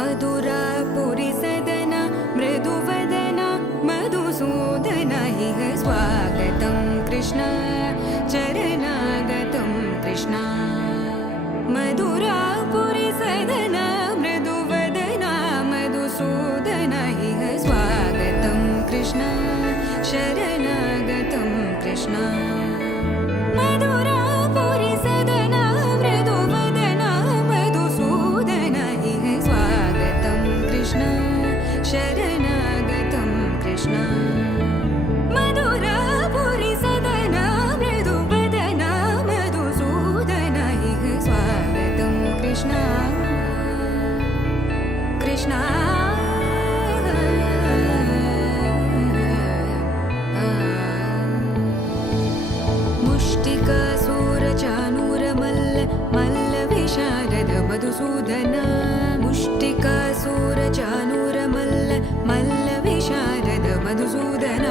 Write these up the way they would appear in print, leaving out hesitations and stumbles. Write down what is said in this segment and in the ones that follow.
मधुरापुरी सदन मृदुवदन मधुसूदन इह स्वागतं कृष्ण चरणागतं कृष्ण मधुरापुरी सदन मृदुवदन मधुसूदन इह स्वागतं कृष्ण शरणागतं कृष्ण मधुरापुरी सदन मृदुवदन मधुसूदन इह स्वागतं कृष्ण शरणागतं कृष्ण मधुरापुरी सदन मृदुवदन मधुसूदन इह स्वागतं कृष्ण कृष्ण मुष्टिकासूरचानूरमल्ल मल्लविशारद मधुसूदन मुष्टिकासूरचानूरमल्ल मल्लविशारद मधुसूदन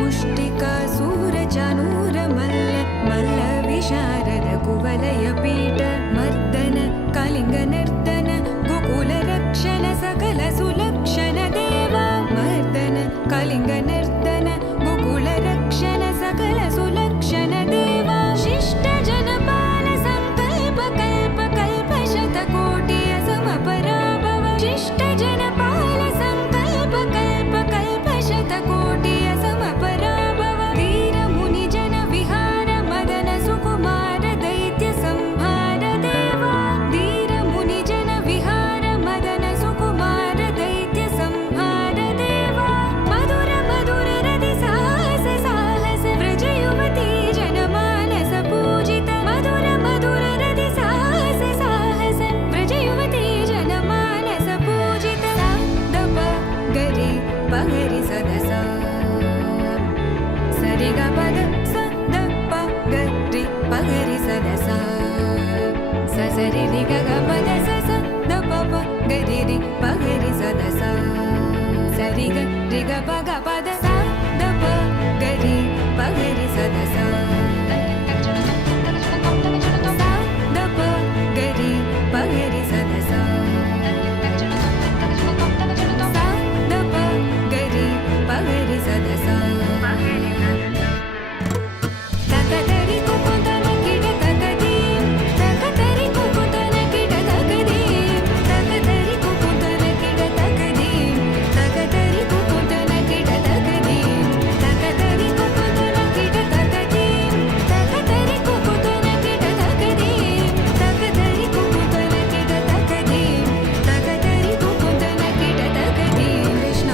मुष्टिकासूरचानूरमल्ल मल्लविशारद कुवलयपीठ मर्दन कलिङ्गनर्दन गोकुलरक्षण सकल सुलक्षण देवा मर्दन कलिङ्गनर्दन गोकुलरक्षण सकल सुलक्षण देवा शिष्ट जनपाल संकल्प कल्प कल्प शतकोटि असमपराभव शिष्ट जनपाल संकल्प कल्प कल्प शतकोटि असमपराभव वीर मुनि जन विहार मदन सुकुमार दैत्य संहार देवा वीर मुनि जन विहार मदन सुकुमार दैत्य संहार देवा मधुर मधुर रति साहस साहस व्रज युवती जनमानस पूजित मधुर मधुर रति साहस साहस व्रज युवती जनमानस पूजित सा दप गरि पगरि सदस सरि ग पद स द प गरि पगरि सदस स सरि रि ग ग पद स स द प प गरि रि पगरि सदस सरि ग रि ग प ग पद स द प गरि पगरि सदस सा द प गरि पगरि सदस सा द प गरि पगरि सदस तकतरि कुकुतन किट तकदीं तकतरि कुकुतन किट तकदीं तकतरि कुकुतन किट तकदीं तकतरि कुकुतन किट तकदीं तकतरि कुकुतन किट तकदीं तकतरि कुकुतन किट तकदीं तकतरि कुकुतन किट तकदीं तकतरि कुकुतन किट तकदीं कृष्ण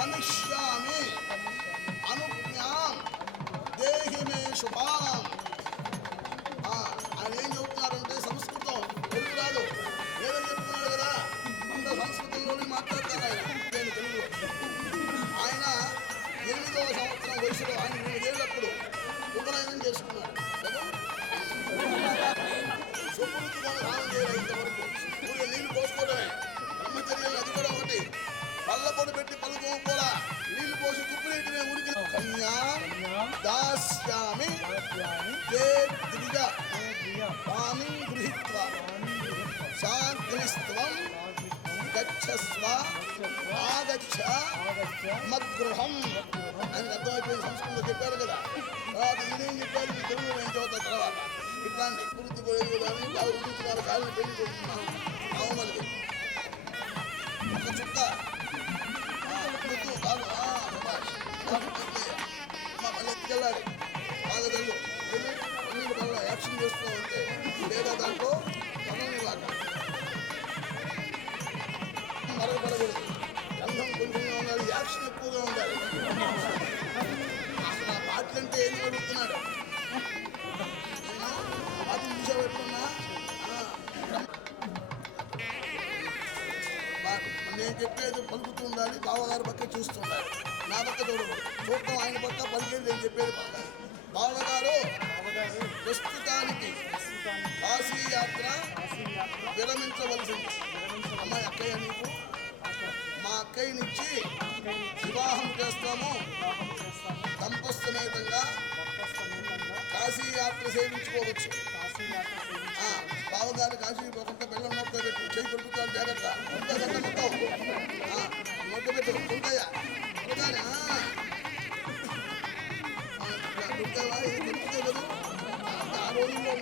గమిష్యామి అనుజ్ఞాం దేహి మే శుభాం. ఆయన ఏం చెబుతున్నారంటే సంస్కృతం తెలుగు రాదు, ఏదని చెప్తున్నాడు కదా, అంత సంస్కృతంలోనే మాట్లాడతారు ఆయన. నేను తెలుగులో ఆయన 8వ సంవత్సరం వయసులో ఆయన 8 ఏళ్ళప్పుడు ఉపనయనం చేసుకున్నాడు కదా. సుమృతిగా స్నానం చేయాలి ఇంతవరకు. సూర్య నీళ్లు పోసుకోవడమే బ్రహ్మచర్యాలు, అది కూడా ఒకటి. పళ్ళ పొడి పెట్టి పళ్ళతో కూడా నీళ్లు పోసి కుప్పినీటినే ఉడికి కన్యా దాస్యామి పామిం గృహీత్వా సాగ్నిస్త్వం గచ్చస్వ ఆగచ్చ మద్గృహం అని అర్థమైపోయింది. సంస్కృతంలో చెప్పారు కదా. తర్వాత ఈయనేం చెప్పారు, మీ తెలుగులో ఏం చదువుతా తర్వాత ఇట్లాంటి పూర్తి పోయేది కానీ బాగా రుచించున్నారు. కాళ్ళని పెళ్లి కొడుతున్నాం నవమల్లి ఒక చుక్క మళ్ళీ ఎత్తుకెళ్ళాలి బాగా తల్లు వెళ్ళి అన్నింటి వల్ల యాక్షన్ చేస్తూ ఉంటే లేదా దాంట్లో మనల్ని లాగా మరగబడకూడదు. గంధం కొంచెంగా ఉండాలి, యాక్షన్ ఎక్కువగా ఉండాలి. అసలు ఆ పాటలు అంటే ఏం అడుగుతున్నాడు, పాటలు చూసేపెట్టుకున్నా నేను చెప్పేది పలుకుతూ ఉండాలి, బావగారి పక్క చూస్తుండాలి, నా పక్క చూడకూడదు. చూడటం ఆయన పక్క, పలికేది నేను చెప్పేది పక్క. బావగారు ప్రస్తుతానికి కాశీ యాత్ర విరమించవలసింది. అమ్మాయి అక్కయ్య, నీకు మా అక్కయ్యనిచ్చి వివాహం చేస్తాము, దంపస్థమేతంగా కాశీ యాత్ర సేవించుకోవచ్చు. బావగారు కాశీ పోకుండా బెల్లం నొక్క పెట్టు, చేయి కొడుకుతాను జాగ్రత్త, నొక్క పెట్టు దుర్గయ్య దుర్గానే దుర్గవా ఇది కొడుకుతే ఆ రోజుల్లో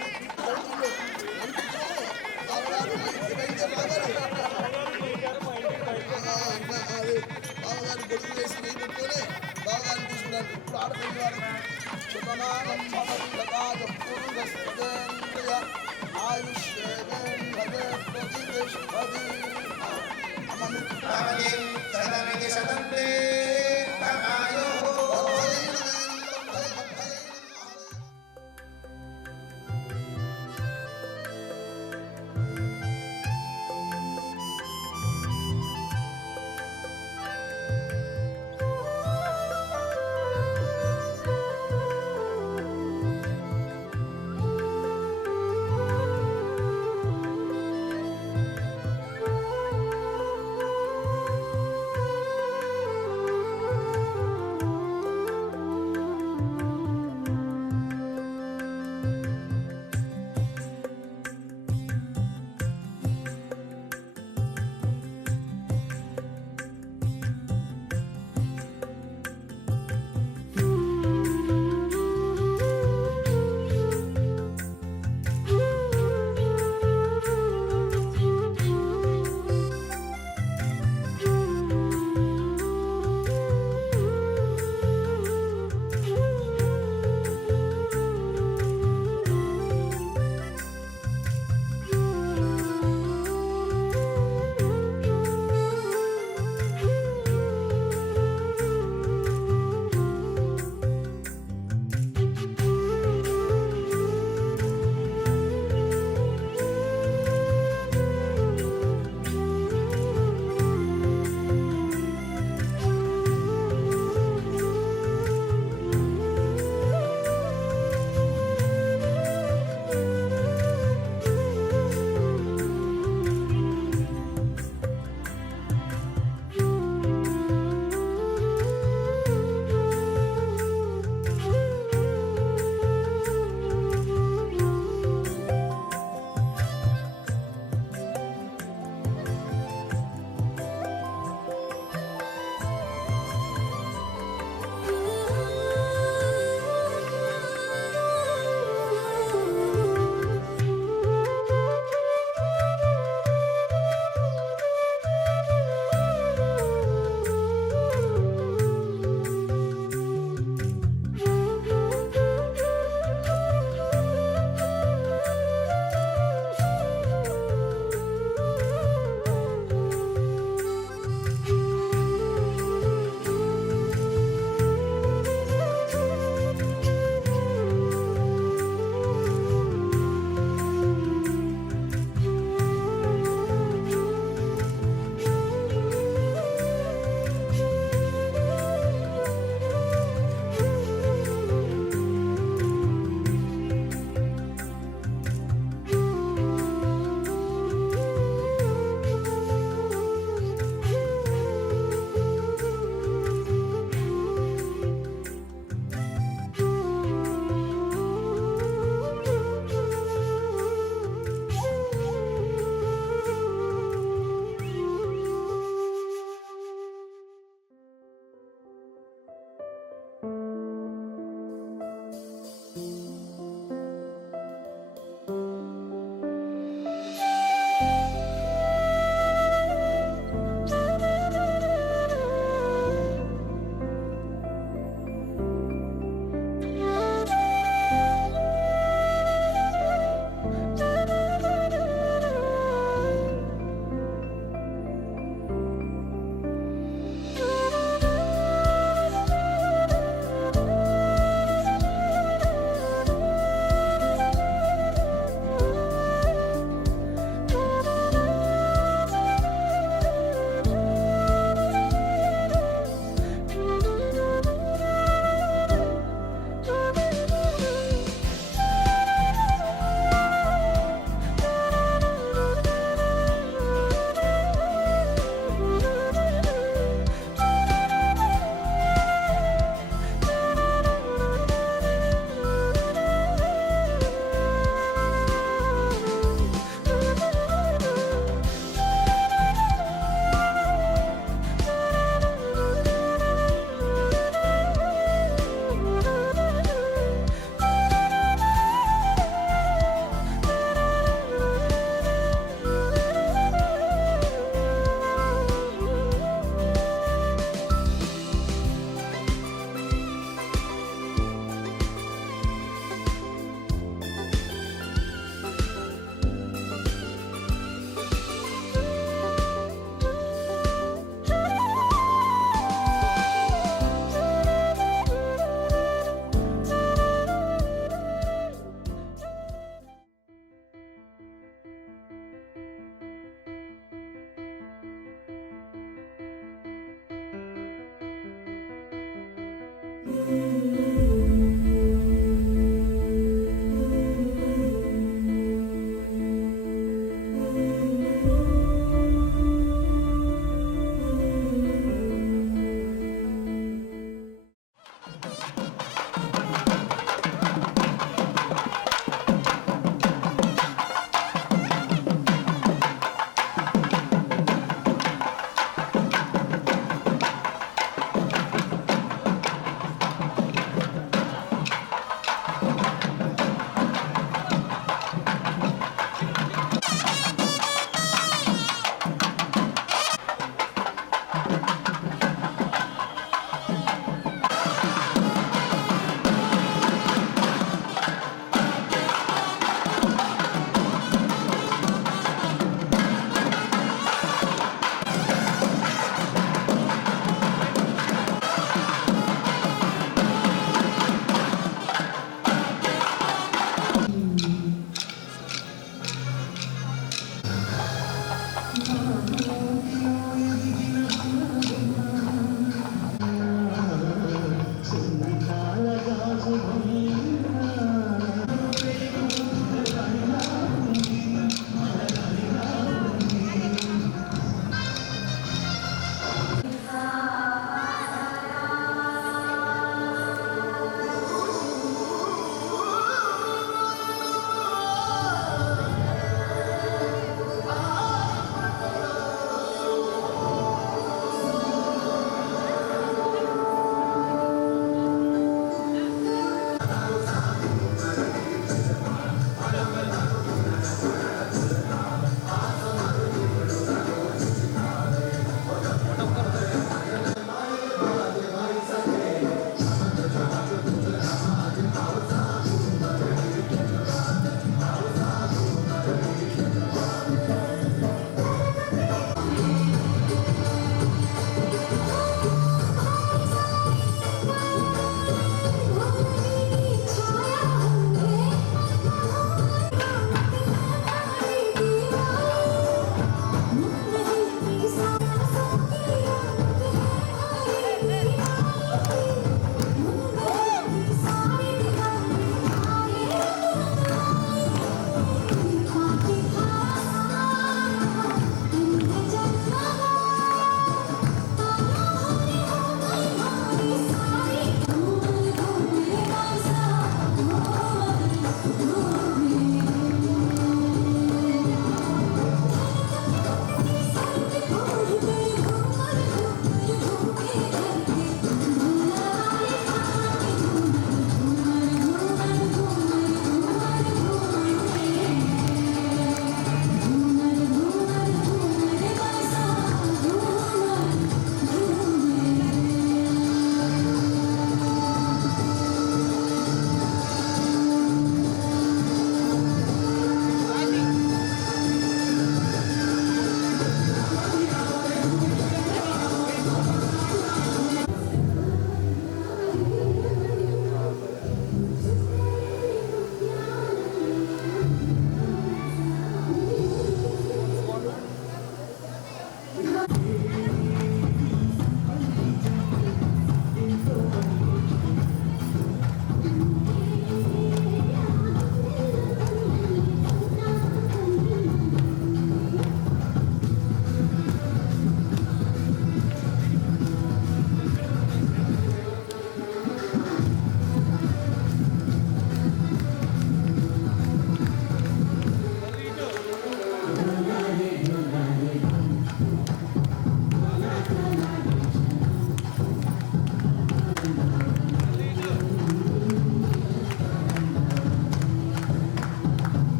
బావగారు బావగారు గొడుగు వేసి నెయ్యి పెట్టుకొని బావగారిని తీసుకున్నాడు. ఇప్పుడు ఆడపిల్లి వారు శుభమానం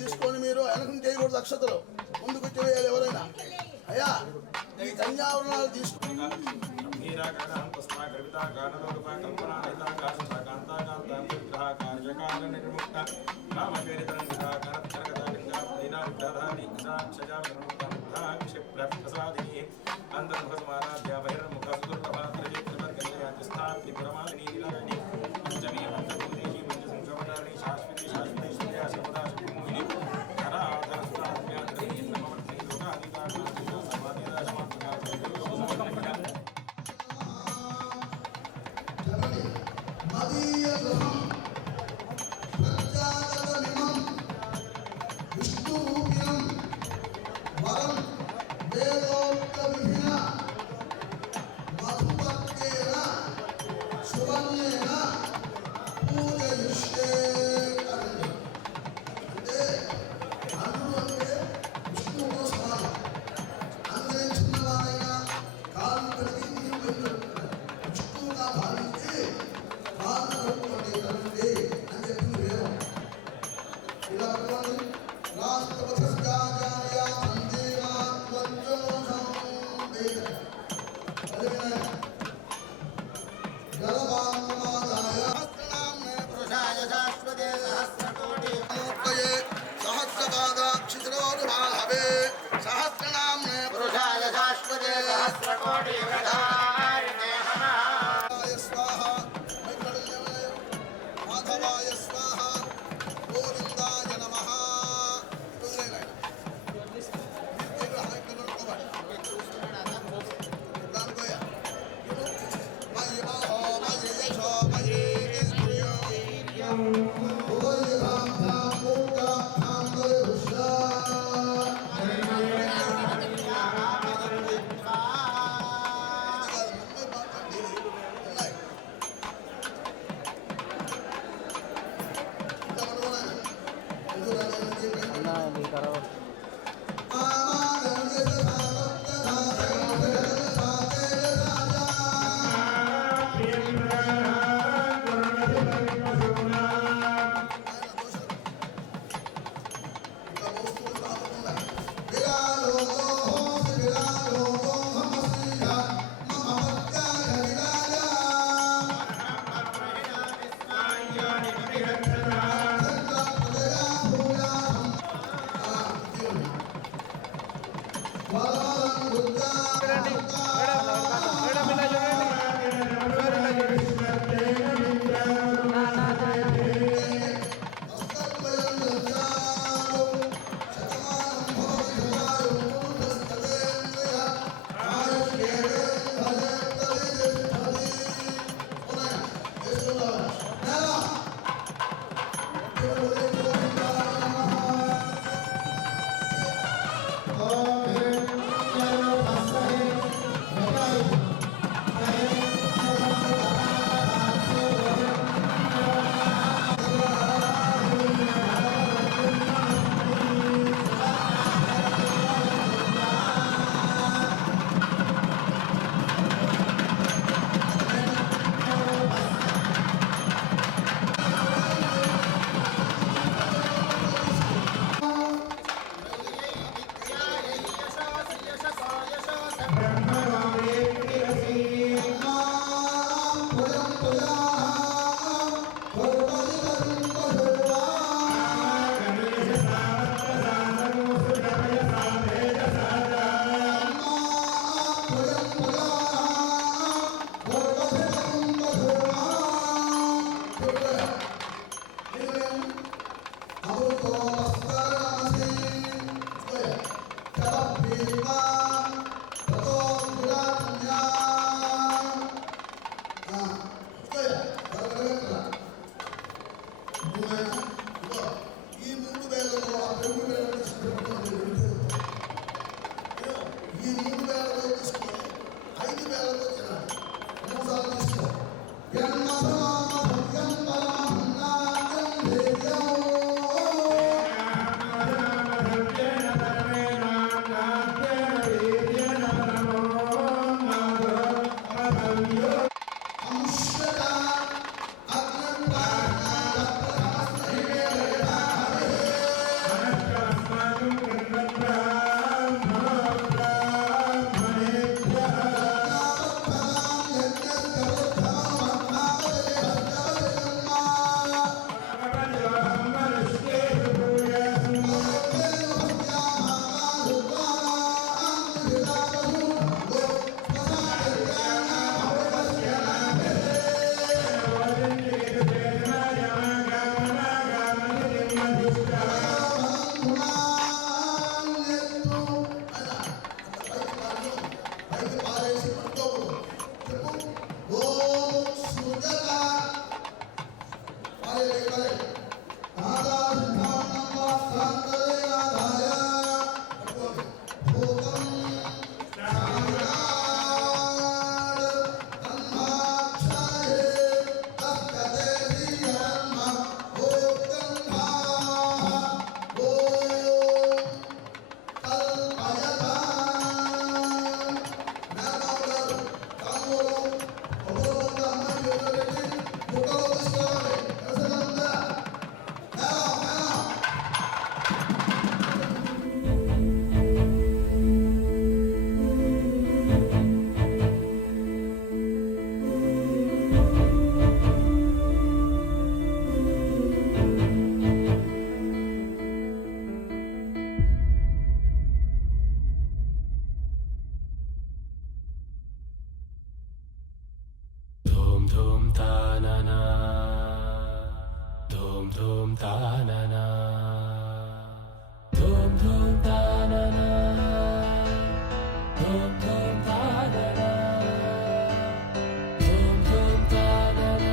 తీసుకొని మీరు వెనకం చేయకూడదు. అక్షతలు ముందుకు వచ్చి వేయాలి ఎవరైనా. అయ్యా ఈ కన్యావరణాలు తీసుకుని प्रसादिनी अंतर्मुखसमाराध्या बहिर्मुखसुदुर्लभात्रयेत्रवर्गनिलयातिस्थाप्ति पुरमादिनी पंचमी पंचभूतेहि पंचसंशोभनानि शाश्वती शाश्वतैश्वर्या सर्वदा शक्तिमोहिनी कराधरस्ताभ्याद्रयी नमवर्ति लोकाधिकारिणी सर्वाधिराजमात्मका मदीयगृहं प्रत्यागतमिमं विष्णुरूपिणं वरं वेदोक्तविधिना मधुपर्केण सुवर्णेन पूजयिष्ये అంటే అల్లుడు అంటే విష్ణువుతో సమానం. అందరి చిన్నవారైనా కాళ్ళు కడిగి నీరు వెళ్ళినట్టు విష్ణువుగా భావించి కాళ్ళు కడుక్కోండి కదండి అని చెప్పింది వేదం. ఇలా అనుకోండి రాష్ట్రపతిగా सहस्रपादाक्षिद्रोरुभावे सहस्रनाम्ने पुरुषाय शाश्वते सहस्रकोटि स्वाहा माधवाय स्वाहा गोविन्दाय नमः. తాననా ధూమ్ ధూమ్ తాననా ధూమ్ ధూమ్ తాననా ధూమ్ ధూమ్ తాననా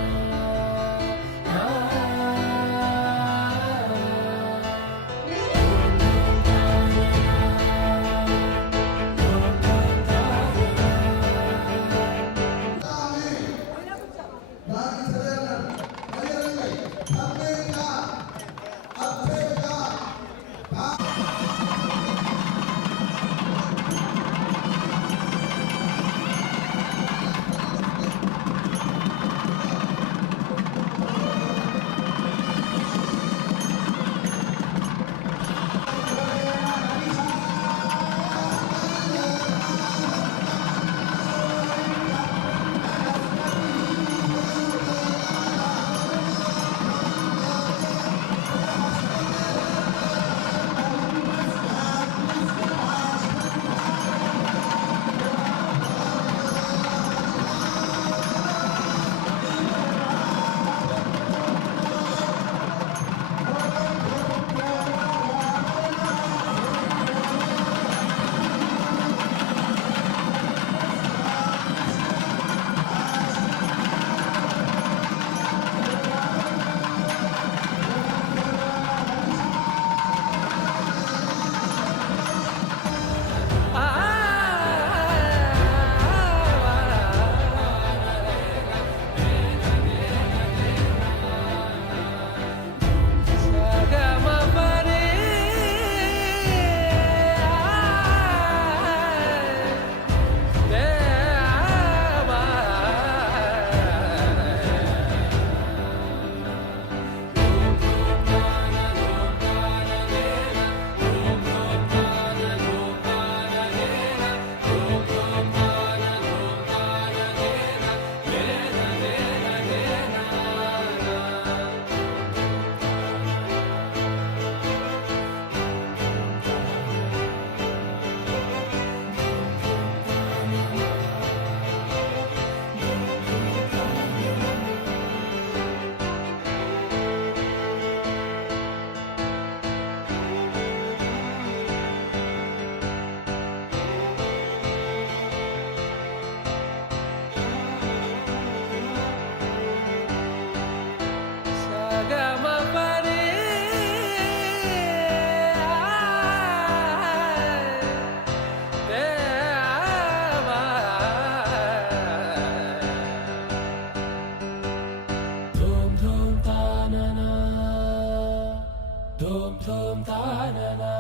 Dhum dhum ta-na-na,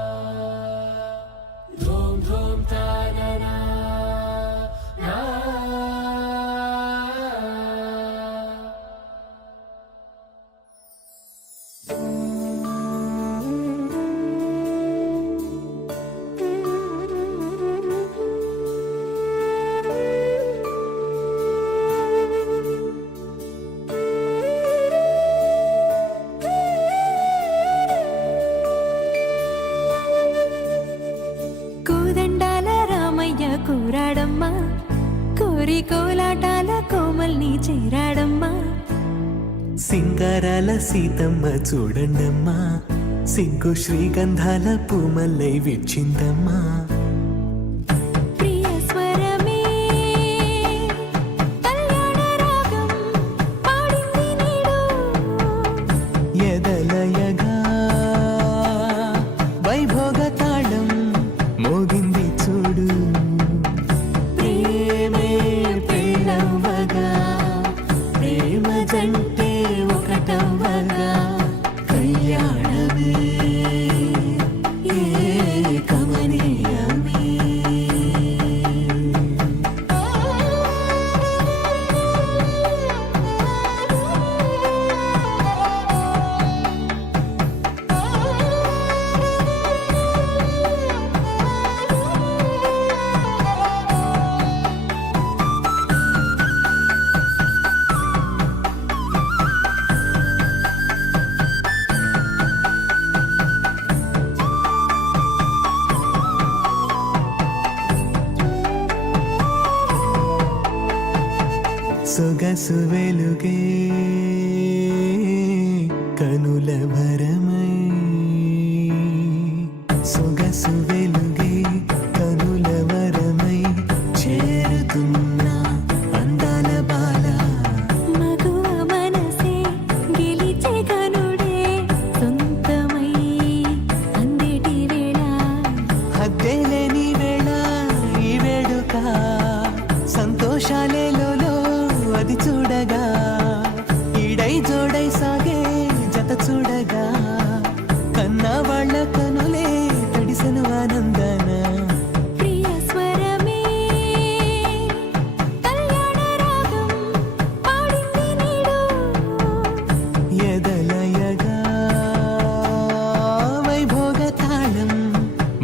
dhum dhum ta-na-na, na. కూరాడమ్మా కోరి కోలాటాల కోమల్ని చేరాడమ్మా సింగారాల సీతమ్మ చూడండమ్మా సిగ్గు శ్రీగంధాల పూమల్లై విచ్చిందమ్మా ప్రియ స్వరమే కళ్యాణ రాగం పాడింది నీడు ఎదలయగా వైభోగ తాళం మోగింది చూడు జంటే ఒకటవ్వగా కళ్యాణమే కమనీయమే సొగసు వెలుగే కనుల భరమై సొగసు వెలుగే కనుల వరమై చేరుతున్న అందాల బాల మగువ మనసే గెలిచే కనుడే సొంతమై అందేటి వేళ హద్దేలేని వేళ ఈ వేడుక సంతోషాలేలో అది చూడగా ఈడై జోడై సాగే జత చూడగా కన్నా వాళ్ళ కనులే తడిసెను ఆనందన ప్రియ స్వరమే కళ్యాణ రాగం పాడింది నీడు ఎదలయగా వైభోగ తాళం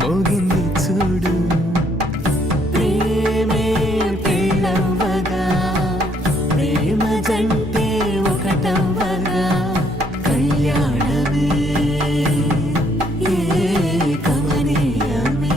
మోగింది చూడు ప్రేమే పెళ్ళవ్వగా ప్రేమ జంటే ఒకటవ్వగా కళ్యాణమే కమనీయమే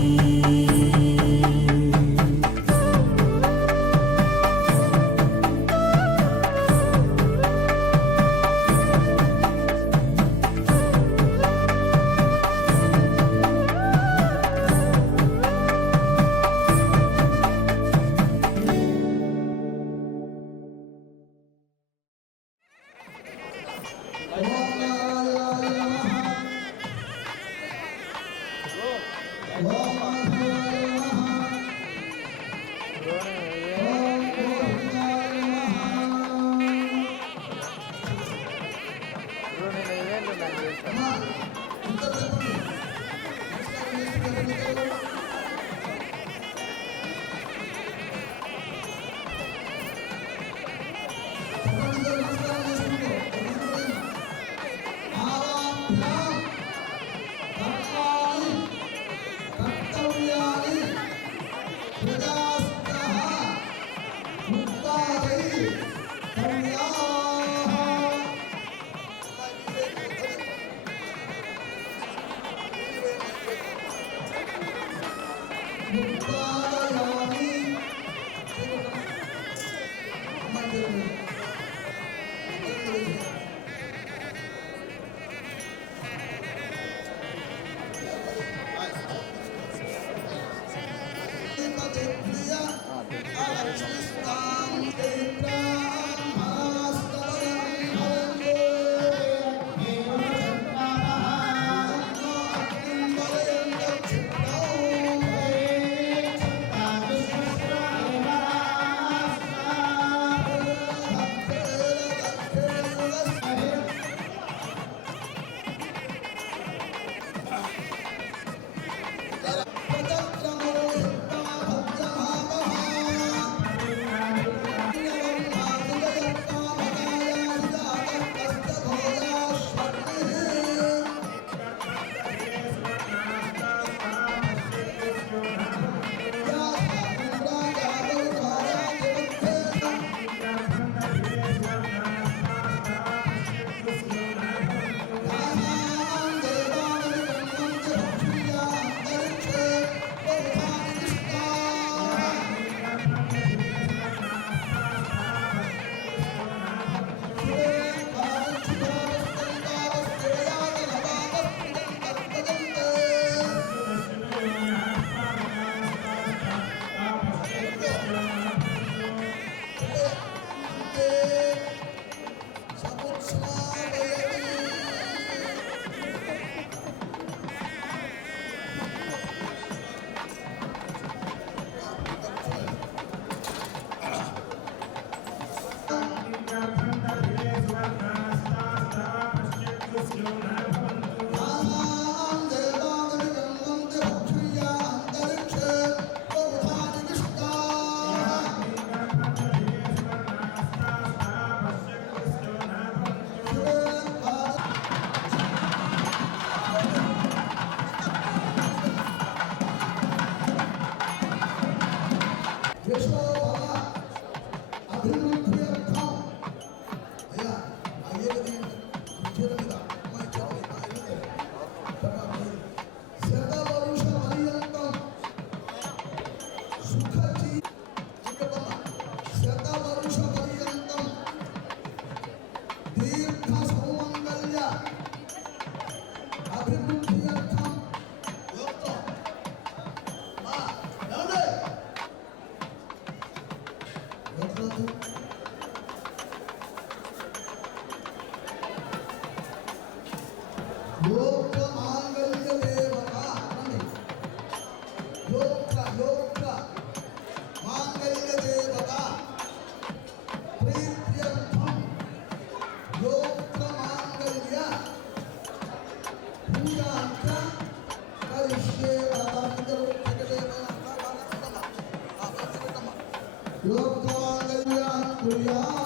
దీర్ఘ సౌమంగళ్య లోక మాంగళ్య దేవత అనండి. లోక మాంగళ్య దేవత ప్రీత్యర్థం లోక మాంగళ్య పూజాంచ కరిష్యే లోక మాంగళ్య కుర్యాదు.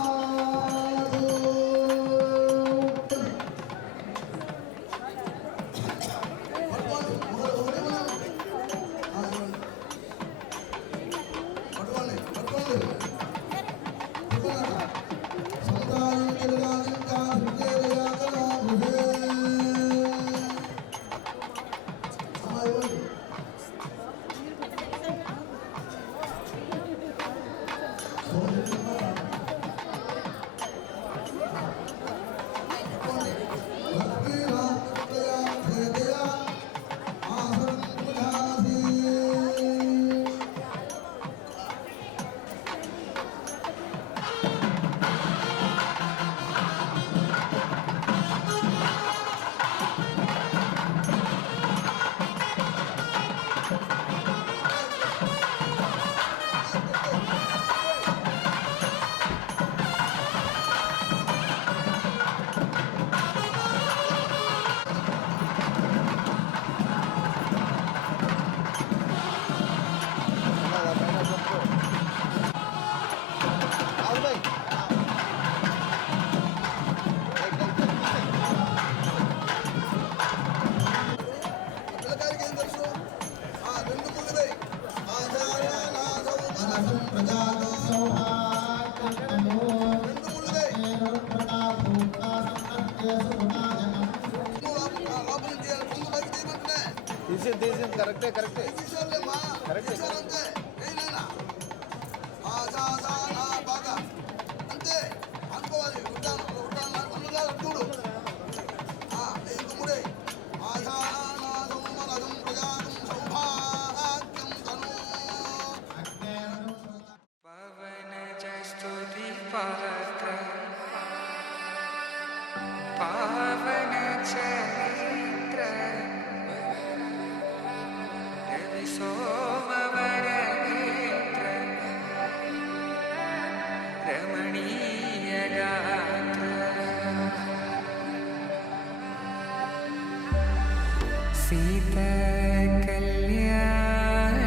పిల్లకాయలకి ఏం తెలుసు? రెండు ముళ్ళువే. ఆచార్య నాథౌ మనసం ప్రజాతో రెండు ముళ్ళువే. లోపల నుంచి ముందు పైకి తీయమంటే తీసి కరెక్టే తీసేవాళ్ళేమ్మా. తీసేవారంతే. ఏమైనా బాగా అంతే అనుకోవాలి. ఉంటాను చూడు. తమ్ముడే ఆశానాథం మనసం ప్రజాతం సౌభాగ్యం తను. पवनजस्तुति पात्र पावन चरित्र रवि सोमवर नेत्र रमणीय गात्र सीता कल्याण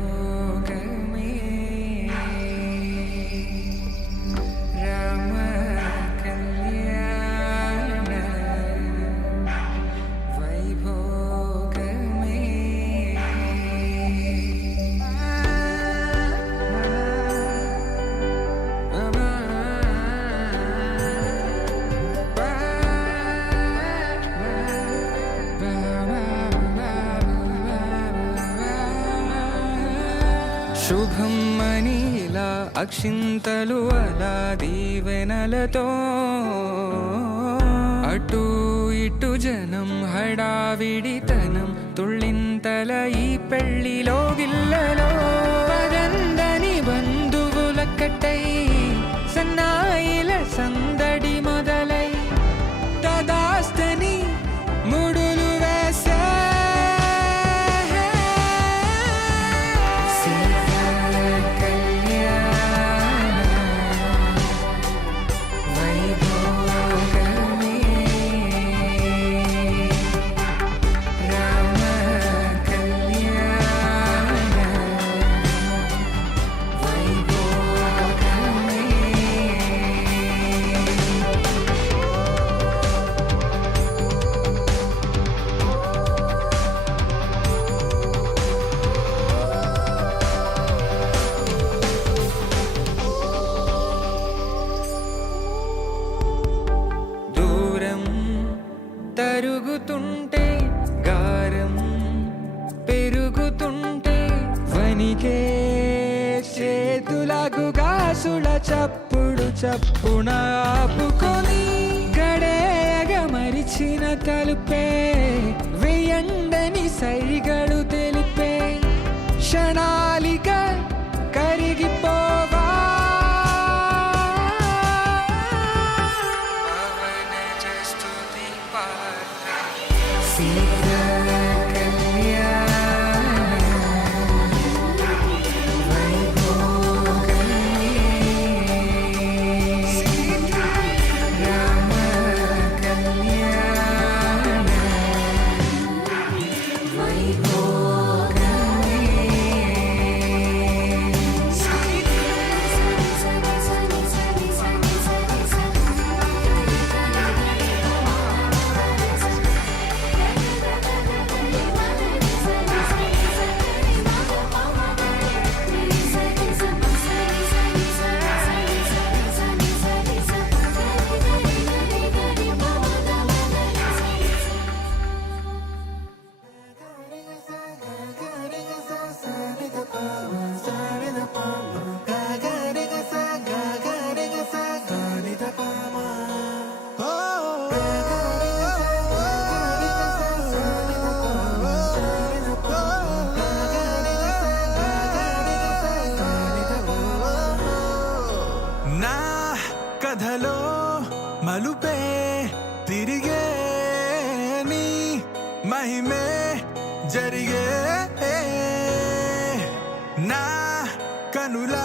वैभोगमे राम कल्याण वैभोगमे శుభం మనీలా అక్షింతలు అలా దీవెనలతో అటు ఇటు జనం హడావిడితనం తుళ్ళింతల ఈ పెళ్లిలో గిల్లలో పదందని బంధువులక్కటై సన్నాయిల సందడి మొదలై తదాస్తని ముడులు వేసే తరుగుతుంటే గారం పెరుగుతుంటే వనికే చేతులకు గాసుల చప్పుడు చప్పున ఆపుకొని గడేగ మరిచిన తలుపే వెయ్యండని సైగడు తెలిపే క్షణాలిక మలుపే తిరిగే నీ మహిమే జరిగే నా కనులా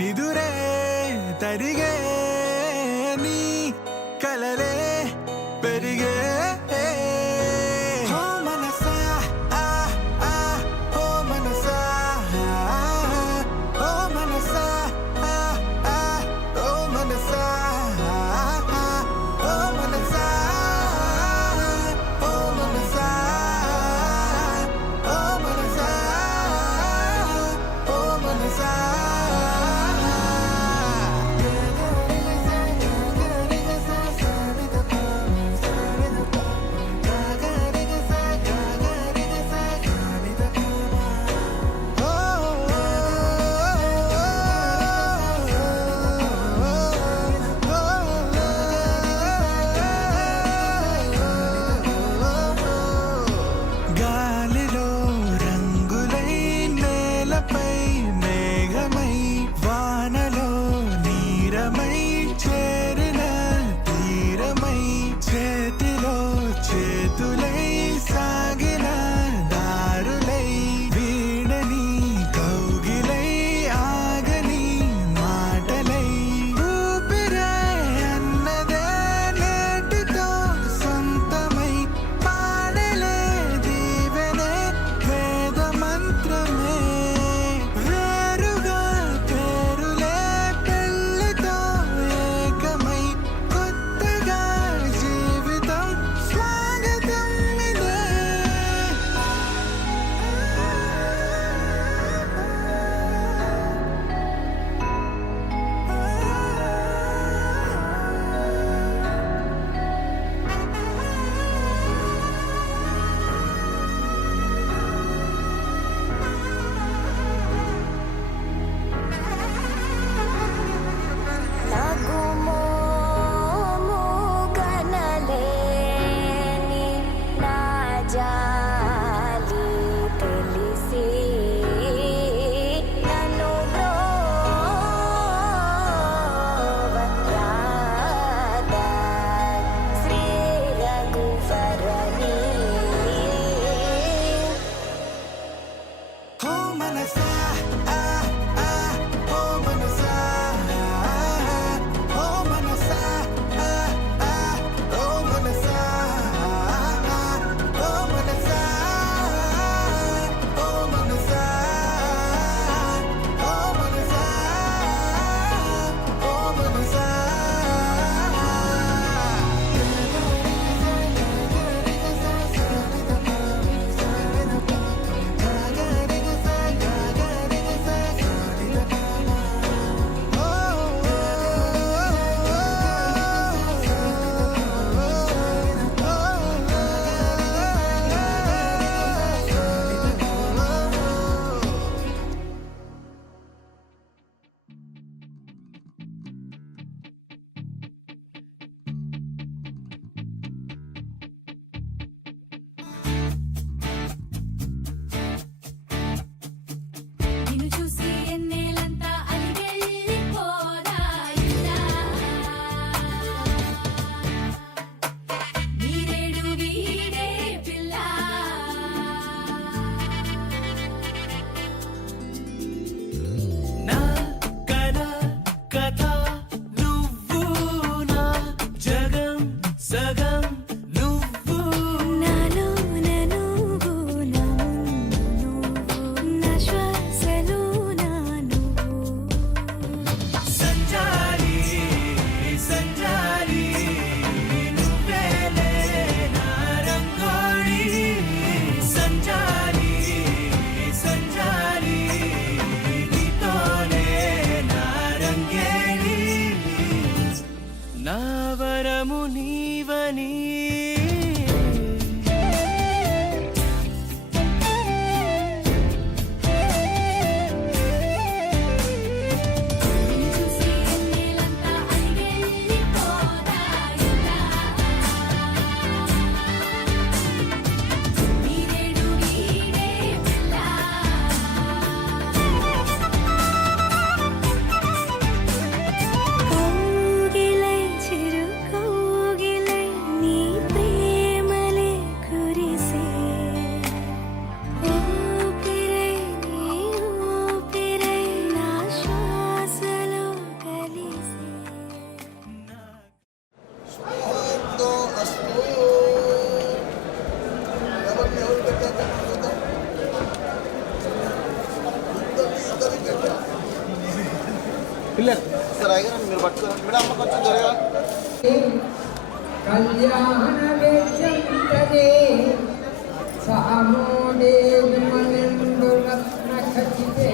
నిదురే తరిగే నీ కలలే పెరిగే ఓ మనసా ఆ ఆ ఓ మనసా ఓ మనసా ఆ ఆ ఓ మనసా ఓ మనసా ఓ మనసా ఓ మనసా ఓ మనసా గాలిలో రంగులై నేలపై మేఘమై వానలో నీరమై చేరిన తీరమై చేతిలో చేతులై సాగిన దారులై వీడని కౌగిలై ఆగని మాటలై ఊపిరే అన్నదే నేటితో సొంతమై పాడలే దీవెనే వేద మంత్రమే వేరుగా పేరులే పెళ్ళితో ఏకమై కొత్తగా జీవితం స్వాగతం ఇదే నాగుమోముగనలేని నా జాలి తెలిసి నన్ను బ్రోవరాదా శ్రీ రఘువరని ఓ మనసా ఆ ఆ ఓ మనసా ఓ మనసా ఆ ఆ ఓ మనసా ఓ మనసా ఓ మనసా ఓ మనసా ఓ మనసా సార్ అయ్యారు మీరు పట్టుకోండి మేడం అమ్మ కొంచెం జరగా కళ్యాణ వేద్యంతదే సామోడే విమలందు రత్న ఖచితే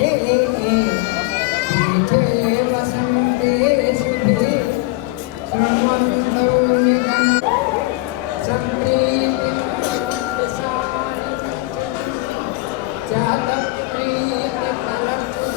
పీఠే వసంతే శుభే శృణ్వంతో నిగమ సంప్రీతి జాత ప్రీతి ఫలప్రదాతం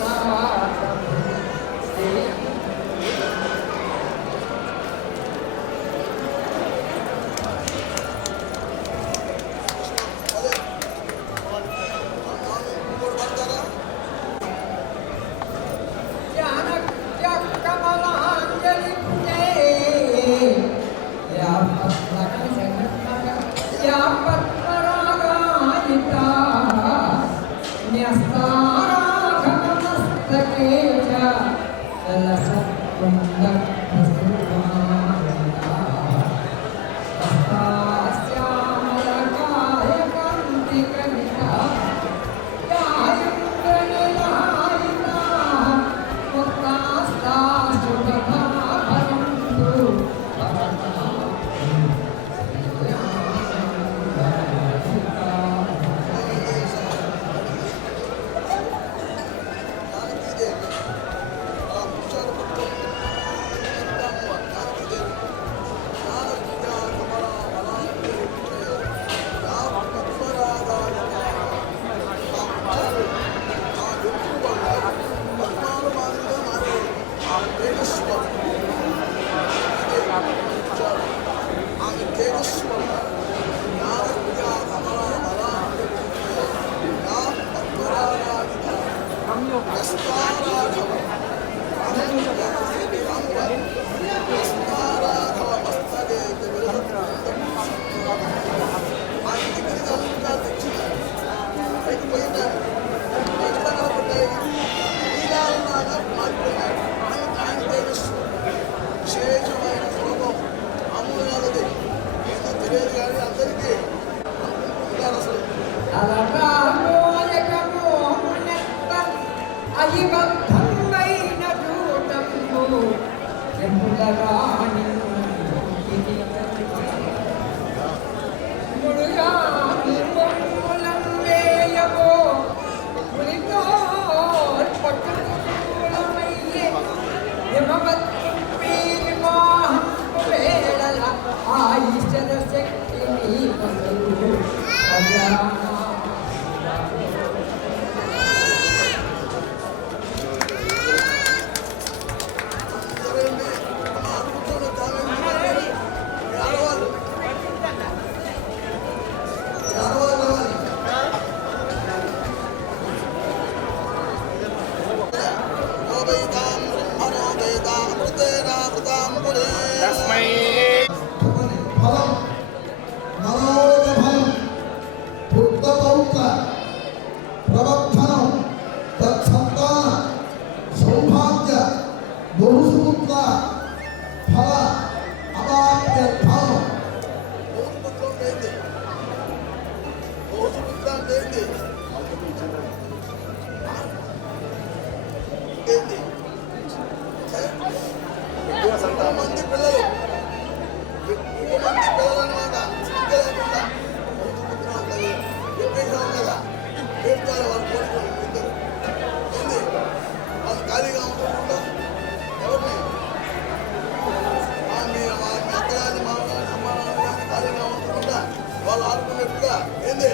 వాళ్ళు ఆడుకున్నట్టుగా ఏంది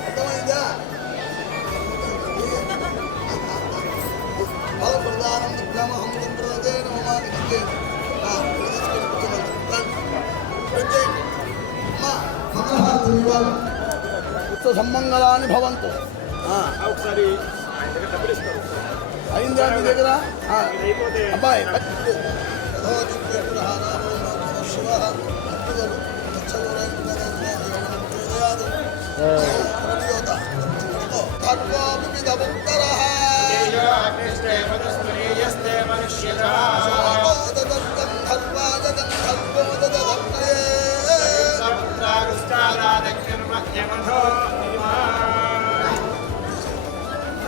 అర్థమైందా ఫల ప్రధానం బ్రహ్మహం ప్రదే నమామి సమ్మంగళాన్ని భవంతు ఒకసారి ఆయన దగ్గర డబ్బులు ఇస్తారు అయిందా మీ దగ్గర అబ్బాయి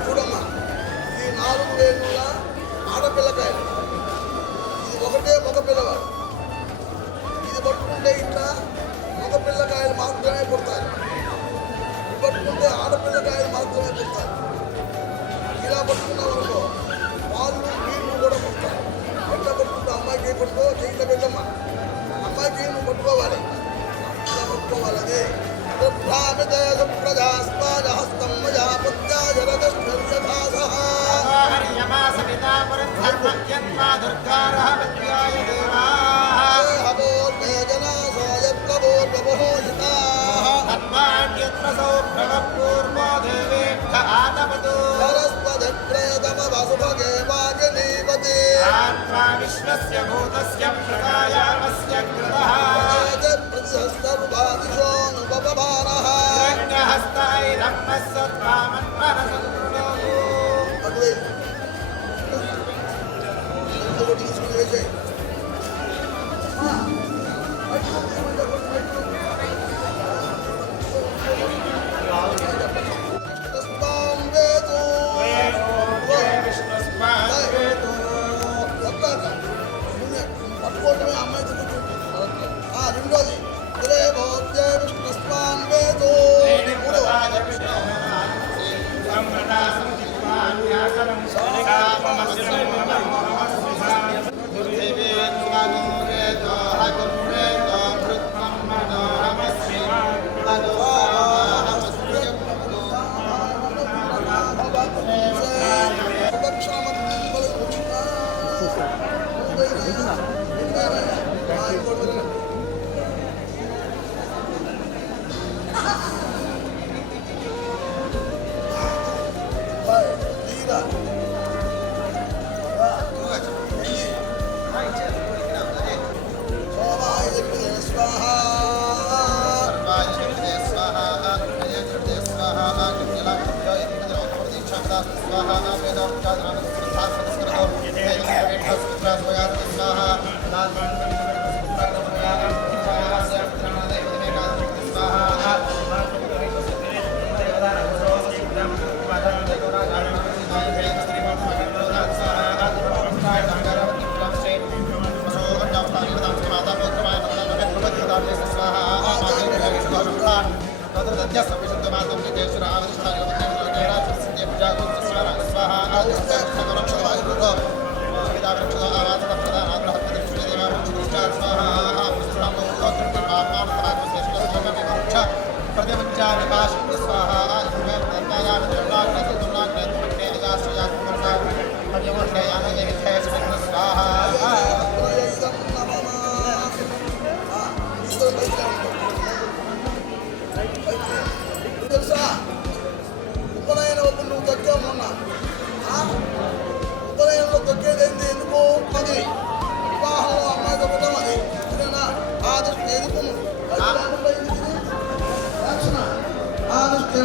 చూడమ్మా ఈ 4 వేలుల ఆడపిల్లకాయలు. ఇది ఒకటే మగ పిల్లవాడు. ఇది పట్టుకుంటే ఇట్లా మగ పిల్లకాయలు మాత్రమే పుడతారు. ఇది పట్టుకుంటే ఆడపిల్లకాయలు మాత్రమే పుడతారు. ఇలా పట్టుకున్నాం అనుకో వాళ్ళు వీళ్ళు కూడా పుడతారు. ఎట్లా పట్టుకుంటే అమ్మాయికి ఏ పట్టుకో చేయిలో పెట్టమ్మ, అమ్మాయికి నువ్వు పట్టుకోవాలి, ఇలా పట్టుకోవాలి. అదే ప్రజాస్పాజహస్తం విశ్వస్య భూతస్య ప్రళయామస్య కృతః పట్టుకోవటమే అమ్మాయి రెండోది విష్ణుస్వాన్ వేదో తెలుసా ఉపనయన వద్దు నువ్వు తొక్కావు మొన్న. ఉపనయనంలో తొక్కేది ఏంటి? ఎందుకు? అది వివాహంలో అమ్మాయి తొక్కడం. అది సరేనా? ఆ దృష్టి ఎందుకు ఆ దృష్టి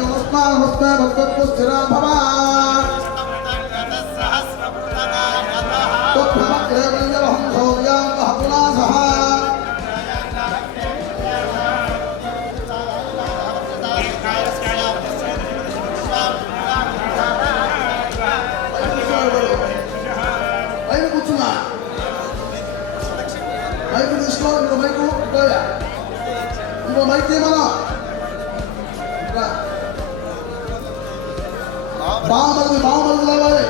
స్థిరా భవా మైకు తీసుకో. ఇంకో మైకు ఇంకో మైక్ ఏమన్నా బామరుది లేవాలి.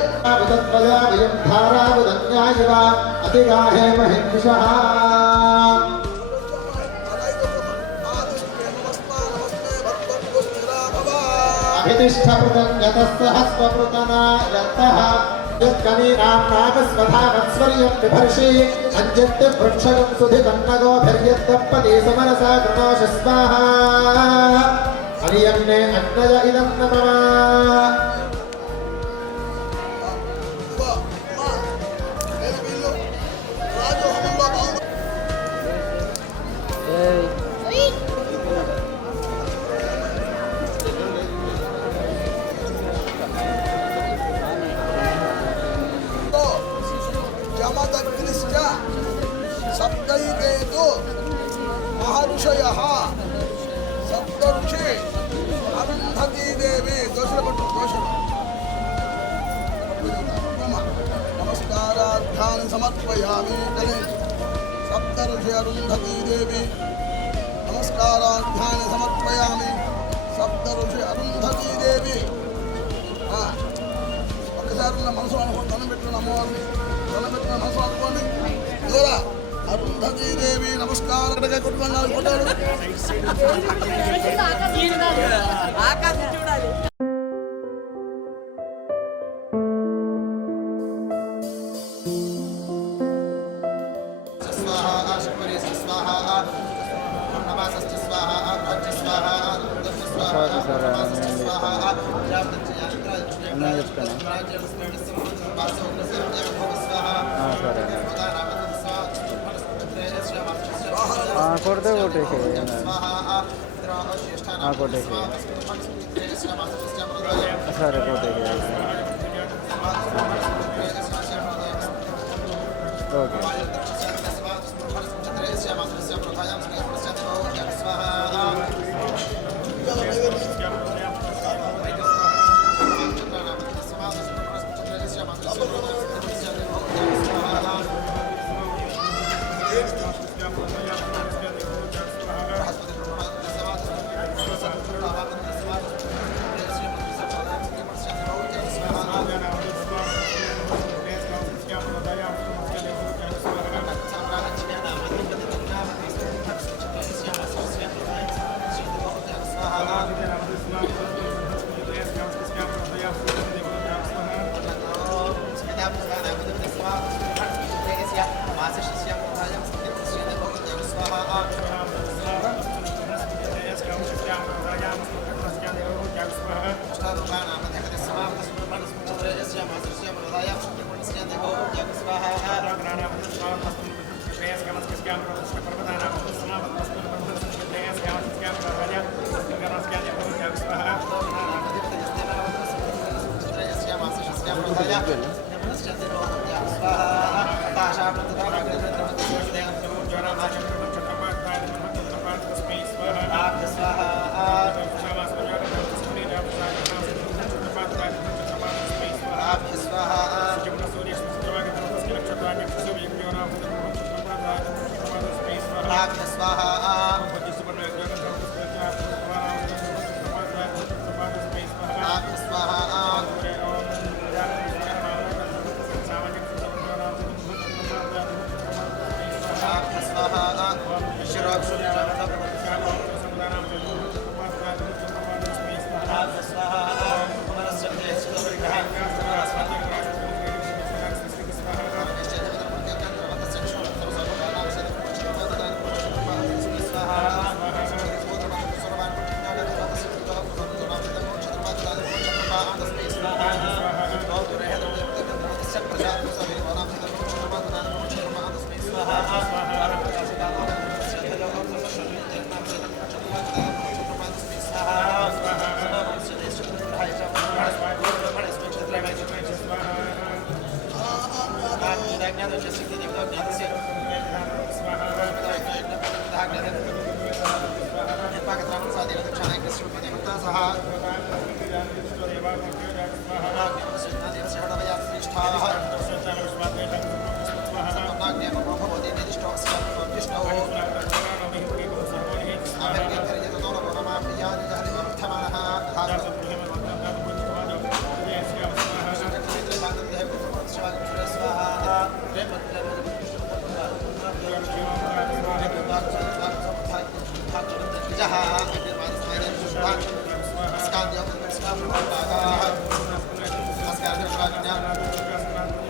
అతిగాహే మహిషః అభితిష్ఠ పృతన్యతః యత్కవీనాం నాగస్వధా వత్స్వర్యం బిభర్షి అంజత్య వృక్షగం సుధికన్నగోభిర్యత్తప్పతి సమరసా కృణోష స్వాహా హరియన్నే అగ్నయ ఇదం నమః. సప్తైకేతు మహర్షయః సప్తఋషి అరుంధతీ దేవి దోషులు పట్టు దోషులు नमस्कारार्थान् समर्पयामि सप्तऋषि अरुन्धती देवी नमस्कारार्थान् समर्पयामि सप्तऋषि अरुन्धती देवी ఒక్కసారి నా మనసు అనుకోండి ధనం పెట్టిన అమ్మవారిని ధనం పెట్టిన మనసు అనుకోండి ఇదరా అరుంధతీ దేవి నమస్కారం కొట్టుకున్నాను కొట్టాడు కొడితే కొట్టేసి కొట్టేసి సరే కొట్టేసి ఓకే Namaskar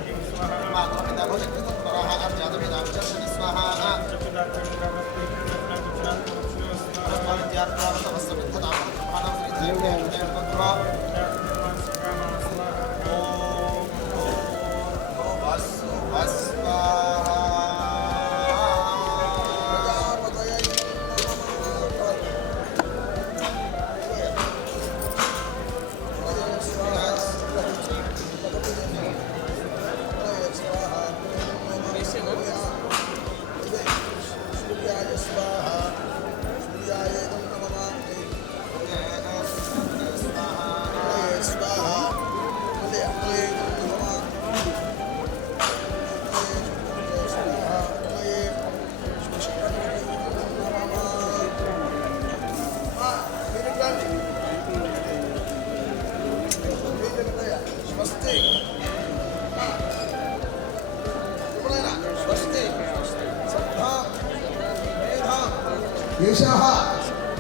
యశః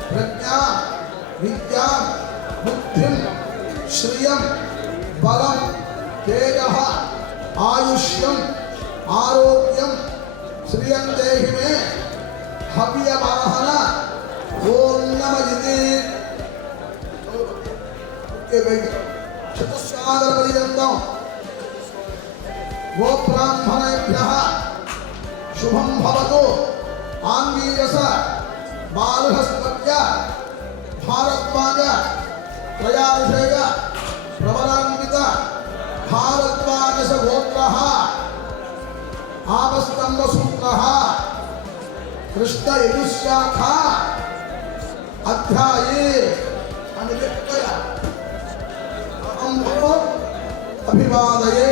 ప్రజ్ఞా విద్యా బుద్ధిం శ్రియం బలం తేజః ఆయుష్యం ఆరోగ్యం శ్రియం దేహి మే హవ్యమాహన ఓం నమః చతుస్సాగర పర్యంతం గో బ్రాహ్మణేభ్యః శుభం భవతు ఆంగీరస బాలహస్పత్య భారద్వాజ త్రయాభిషేక ప్రబలాన్విత భారద్వాజస గోత్రః ఆపస్తంభ సూత్రః కృష్ణ యజుశాఖ అధ్యాయే అని చెప్పయ అభివాదయే.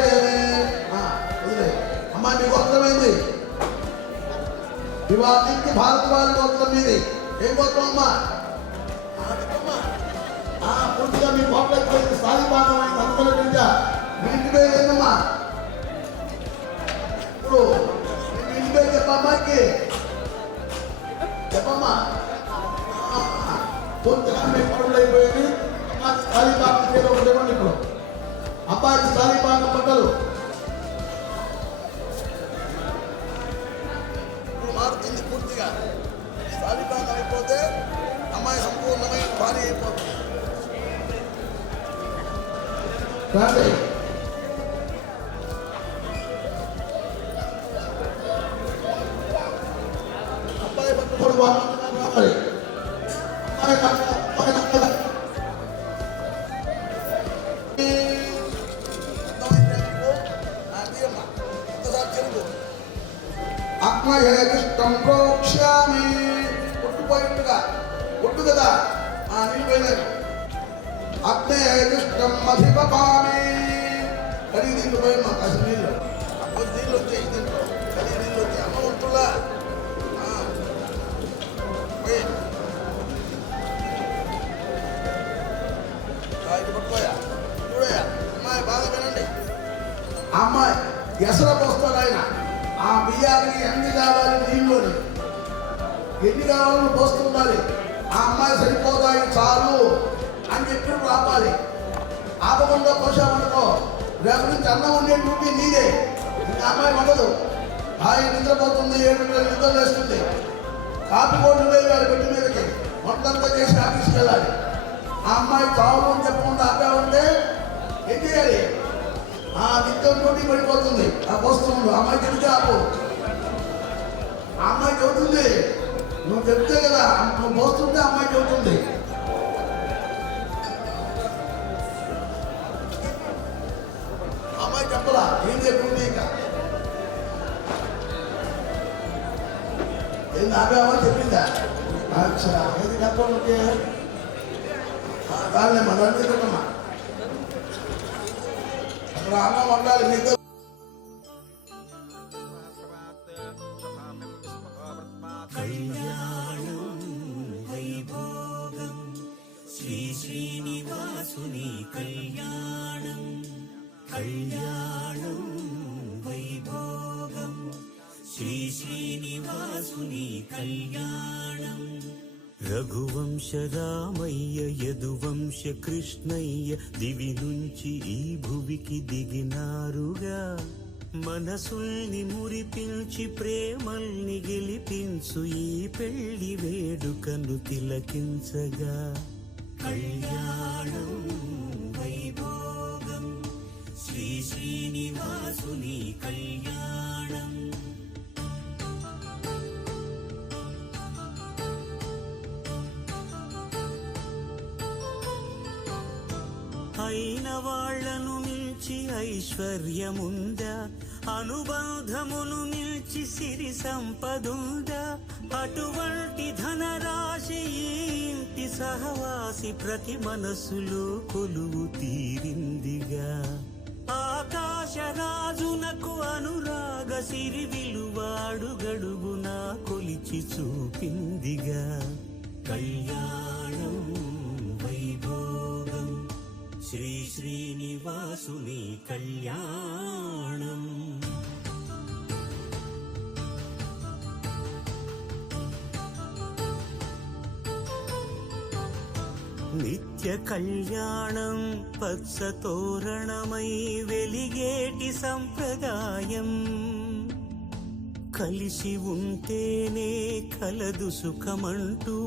అమ్మా మీ గోత్రమైంది వివాహానికి భారద్వాజ గోత్రం మీది. ఏం గోత్రం అమ్మా? పూర్తిగా మీ గోత్రం స్థానిపాఠం అయింది అనుకున్నట్టుగా మీ ఇంటి పేరు ఏందమ్మా? ఇప్పుడు మీ ఇంటి పేరు చెప్పమ్మాకి చెప్పమ్మా. పూర్తిగా మీ పనులు అయిపోయింది. అమ్మాకి స్థానిపాఠం పేరు ఒకటి ఇవ్వండి. ఇప్పుడు అబ్బాయికి స్థానిపాఠం పట్టలు మారుతుంది. పూర్తిగా స్థానిపాఠం అయిపోతే అమ్మాయి సంపూర్ణమైన భార్య అయిపోతుంది. అబ్బాయి పట్టుకోడు రావాలి. అగ్నయేష్టం ప్రోక్ష్యామి. కొట్టుపోయినట్టుగా కొట్టు కదా నీళ్ళు పోయినారు. అగ్నయేష్టం అధిపపామి. కడిగి దీంట్లో పోయమ్మా కాసిన నీళ్ళు. అప్పుడు నీళ్ళు వచ్చాయి దీంట్లో కడిగి నీళ్ళు వచ్చాయి. అమ్మ ఉంటులా ఇది పట్టుకోయా చూడయా. అమ్మాయి బాగా వినండి. అమ్మాయి ఎసర పోస్తాడు ఆయన. ఆ బియ్యానికి ఎన్ని కావాలి నీళ్ళని ఎన్ని కావాలని పోస్తుండాలి. ఆ అమ్మాయి సరిపోతాయి చాలు అని చెప్పి ఆపాలి. ఆపకుండా పోసామనుకో రేపు నుంచి అన్నం ఉండే డ్యూటీ నీదే. అమ్మాయి ఉండదు. హాయి నిద్రపోతుంది. 7 గంటలు నిద్ర వేస్తుంది. కాపీ కోట్లు వేయాలి వాడి పెట్టి మీదకి. మొత్తంతా చేసి ఆఫీస్కి వెళ్ళాలి. ఆ అమ్మాయి చావు అని చెప్పకుండా ఆపే ఉంటే ఏం చేయాలి? ఆ నిత్యం డ్యూటీ పడిపోతుంది. ఆ పోస్తుంది. అమ్మాయి చెబితే ఆపు. ఆ అమ్మాయి చెబుతుంది. నువ్వు చెప్తే కదా నువ్వు పోస్తుంటే అమ్మాయి చెబుతుంది. అమ్మాయి చెప్పలా ఏం చెప్పింది. ఇక ఏం ఆపేవా చెప్పిందా? అచ్చా ఏది చెప్పండి. దాన్ని మన అమ్మా అక్కడ అన్నం వండాలి. మీతో శ్రీనివాసుని కళ్యాణం కళ్యాణం వైభోగం శ్రీనివాసుని కళ్యాణం. రఘువంశ రామయ్య యదువంశ కృష్ణయ్య దివి నుంచి ఈ భువికి దిగినారుగా. మనసుల్ని మురిపించి ప్రేమల్ని గెలిపించు ఈ పెళ్లి వేడుకను తిలకించగా. కళ్యాణం వైభోగం శ్రీనివాసుని కళ్యాణం. అయిన వాళ్లను మిల్చి ఐశ్వర్యముందా. అనుబంధమును నిల్చి సిరి సంపదుందా. అటువంటి ధనరాశి ఈ ఇంటి సహవాసి ప్రతి మనసులో కొలువు తీరిందిగా. ఆకాశరాజునకు అనురాగ సిరి విలువాడుగడుగునా కొలిచి చూపిందిగా. కళ్యాణం వైభోగం శ్రీనివాసుని కళ్యాణం. నిత్య కళ్యాణం పచ్చ తోరణమై వెలిగేటి సంప్రదాయం కలిసి ఉంటేనే కలదు సుఖమంటూ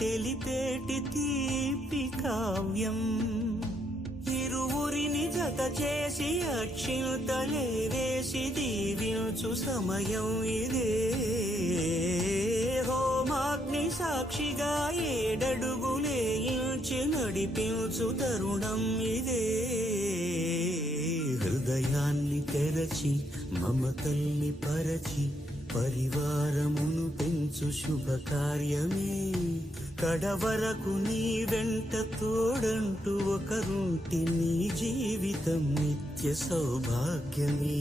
తెలిపేటి తీపి కావ్యం ఇరువురిని జత చేసి అక్షింతలే వేసి దీవించు సమయం ఇదే హోమాగ్ని సాక్షిగా ఏడడుగులే ఇంచి నడిపించు తరుణం ఇదే హృదయాన్ని తెరచి మమతల్ని పరచి పరివారమును పెంచు శుభకార్యమే కడవరకు నీ వెంట తోడంటూ ఒకరుంటి నీ జీవితం నిత్య సౌభాగ్యమే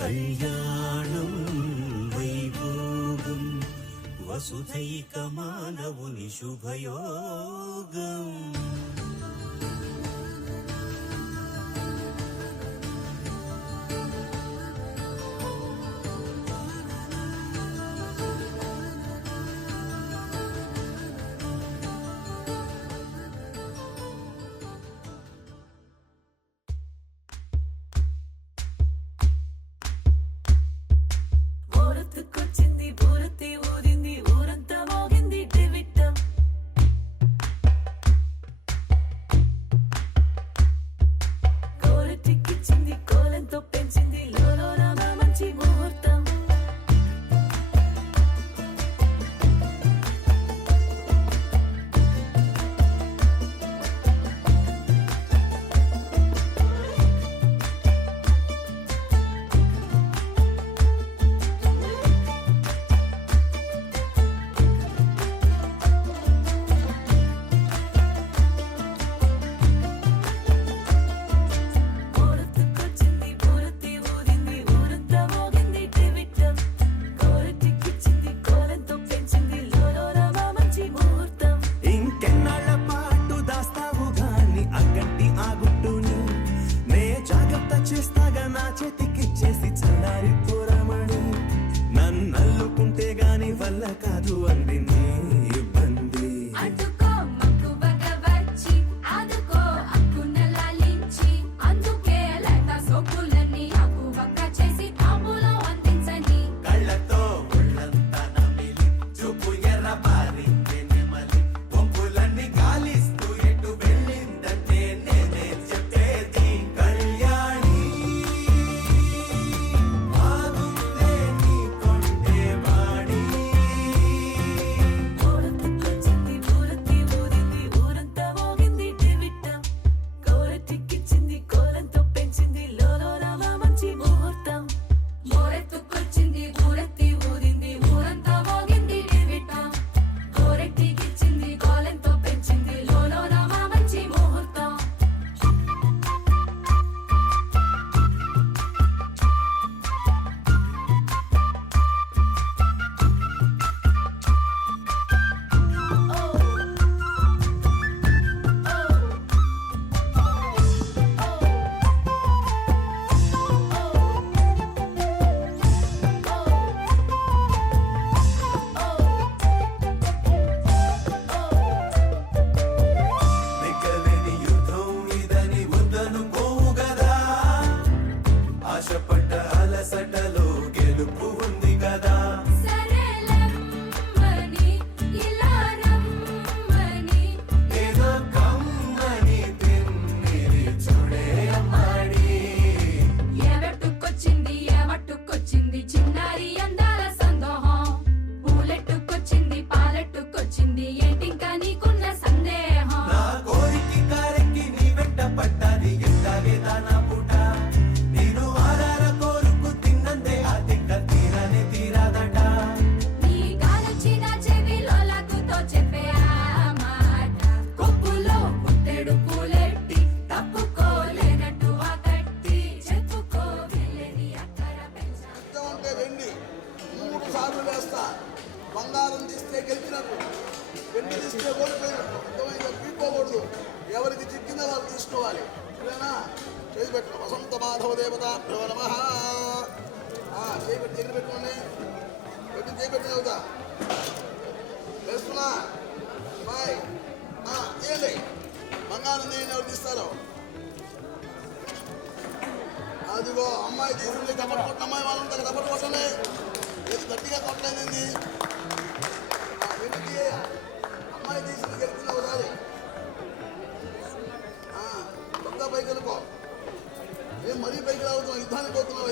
కళ్యాణం వైభోగం వసుధైక మానవుని శుభయోగం ఊరొత్తుకొచ్చింది ఊరొత్తి ఊరింది ఊరంతా మోగింది టివిట్టం కోరటిక్కిచ్చింది కోలంతో పెంచింది లోలోన మంచి ముహూర్తం ఊరొత్తుకొచ్చింది ఊరొత్తి ఊరింది ఊరంతా మోగింది టివిట్టం కోరటిక్కిచ్చింది కోలంతో పెంచింది లోలోన మంచి ముహూర్తం ఇంకెన్నాళ్ళ పాటు దాస్తావు గాని అగ్గంటి ఆ గుట్టుని నే జాగ్రత్త చేస్తాగా నా చేతికిచ్చేసి చల్లారి పోరమణి నన్నల్లుకుంటే గాని వల్ల కాదు అంది నీ ఇబ్బంది అందుకో మక్కువగా వచ్చి ఆదుకో అక్కున లాలించి అందుకే లేత సోకులన్నీ అక్కువక్క చేసి తాంబూలం అందించని కళ్ళతో ఒళ్ళంతా నమిలి చూపు ఎర్ర బారి నెమలి పొంపులన్నీ గాలిస్తూ ఎటు వెళ్ళిందంటే నేనే చెప్పేది కళ్యాణి బాగుందే నీ కొండే వాడి ఊరొత్తుకొచ్చింది ఊరొత్తి ఊరింది ఊరంతా మోగింది టివిట్టం కోరటిక్కిచ్చింది కోలంతో పెంచింది లోలోన మంచి ముహూర్తం ఊరెత్తుకొచ్చింది ఊరెత్తి ఊరింది ఊరంతా మోగింది టివిట్టం కోరెట్టికిచ్చింది కోలంతో పెంచింది లోలోన మంచి ముహూర్తం నిక్కలేని యుద్ధం ఇదని వద్దనుకోవు గదా ఆశపడ్డ అలసటలో గెలుపు ఉంది కదా సరేలమ్మని ఇలా రమ్మని ఏదో కమ్మని తిమ్మిరి చూడే అమ్మాడి ఏమట్టుకొచ్చింది ఏమట్టుకొచ్చింది చిన్నారి అందాల సందోహం పూలెట్టుకొచ్చింది పాలెట్టుకొచ్చింది ఏంటింకా నీకున్న సందేహం నా కోరికి కారెక్కి నీ వెంట పడ్డాది ఎట్టాగేదా నా పూట నేను ఆరార కోరుకు తిన్నందే ఆ తిక్క తీరనే తీరాదట నీ గాలొచ్చిన చెవిలో లాగుతో చెప్పే ఆ మాట కొప్పులో పుట్టెడు పూలెట్టి తప్పుకోలేనట్టు ఆ కట్టి చెప్పుకో వెళ్ళని అక్కర పెంచ యుద్ధం అంటే వెండి 3 సార్లు వేస్తా బంగారం తీస్తే గెలిచినట్టు వెండి తీస్తే ఓడిపోయినట్టు యుద్ధమైన పీకోకూడదు ఎవరికి చిక్కిందో వాళ్ళు తీసుకోవాలి సరేనా చేసి పెట్టు వసంత మాధవ దేవతాభ్యో నమః చేపెట్టి ఎన్ని పెట్టుకోండి పెట్టి చేపెట్టి చదువుతా వేస్తున్నా బాయ్ చేయండి బంగారం దేని ఎవరు తీస్తారు? అదిగో అమ్మాయి తీసుకుంది. కబడ్డీ కొట్టిన అమ్మాయి వాళ్ళంతా కబడ్డీ కొట్టండి. ఏది గట్టిగా కొట్టలేదండి. అమ్మాయి తీసుకుని గెలిచిన ఒకసారి కొత్త పైకి వెళ్ళుకో. ఏం మరీ పైకి రావుతున్నావు, యుద్ధానికి పోతున్నావు.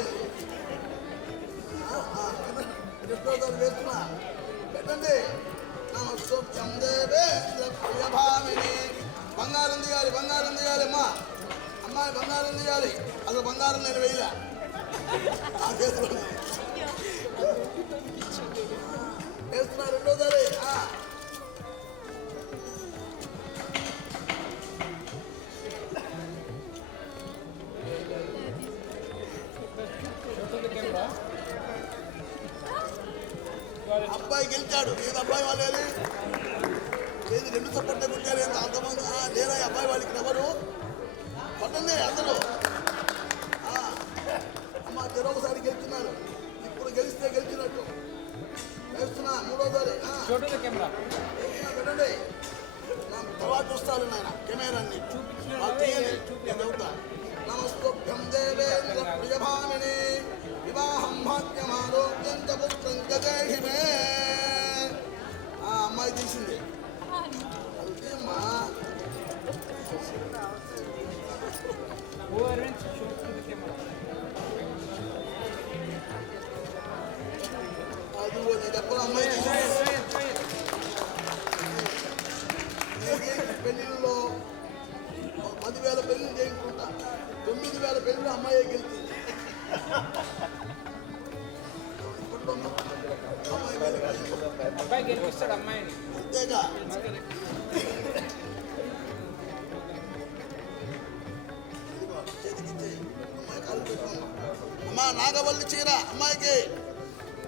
కృష్ణోదారు వేస్తున్నా పెట్టండి. నమస్తం దేవేంద్ర ప్రియభామిని. బంగారం తీయాలి, బంగారం తీయాలి. అమ్మాయి బంగారం తీయాలి. అసలు బంగారం నేను వేయలే. వేస్తున్నా రెండోసారి. అబ్బాయి గెలిచాడు. ఏది అబ్బాయి వాళ్ళు ఏది రెండు సపోర్ట్ కొట్టారు. ఏంటి అంతమంది లేరా అబ్బాయి వాళ్ళకి ఎవరు పట్టండి అందరూ. అమ్మ ఒకసారి గెలుచున్నారు. ఇప్పుడు గెలిస్తే గెలిచినట్టు. వేస్తున్నా మూడోసారి పెట్టండి. తర్వాత చూస్తాను నాయన కెమెరాన్ని చెబుతా. నమస్తోభ్యం దేవేంద్ర ప్రియభామిని. వివాహం భాగ్యమారోగ్యం చ పుత్రం గజేహి మే. అమ్మాయి తీసింది. అమ్మా అది ఎప్పుడు అమ్మాయి పెళ్లిలో 10,000 పెళ్లి చేయించుకుంటా. 9,000 పెళ్లి అమ్మాయి గెలిచింది. అబ్బాయి గెలిపిస్తాడు అమ్మాయిని. అంతేగా అమ్మా నాగవల్లి చీర అమ్మాయికి.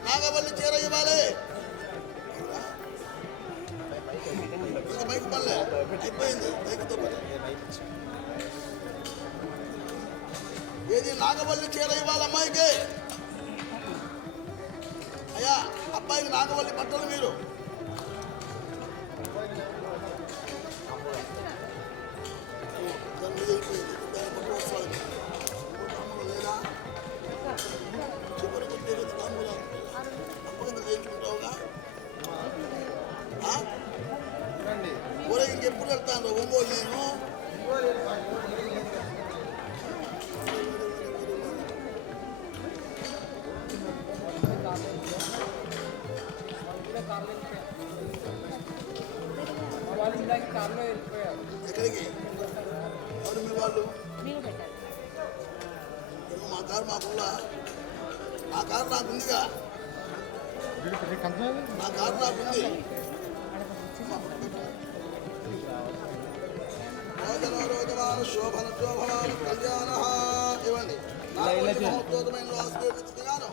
నాగవల్లి చీర ఇవ్వాలి. ఇంకా మైక్ పల్లె అయిపోయింది. మైక్తో ఏది నాగవల్లి చీర ఇవ్వాలి అమ్మాయికి. అయ్యా అబ్బాయికి నాగవల్లి బట్టలు మీరు. లేదా చివరి అప్పగింత చేయించుకుంటావుగా. ఊరే ఇంకెప్పుడు వెళ్తాను ఒంగోలు నేను. కార్లో వెళ్ళిపోయారు. ఎక్కడికి? ఎవరు మీ వాళ్ళు? మా కారు మాకున్నా. నా కారు నాకుందిగా. నా కారు నాకుంది. రోజమాన శోభన శోభమాన కళ్యాణ ఇవ్వండి. మహోద్యోగమైన ఆశీర్వదించుకున్నాను.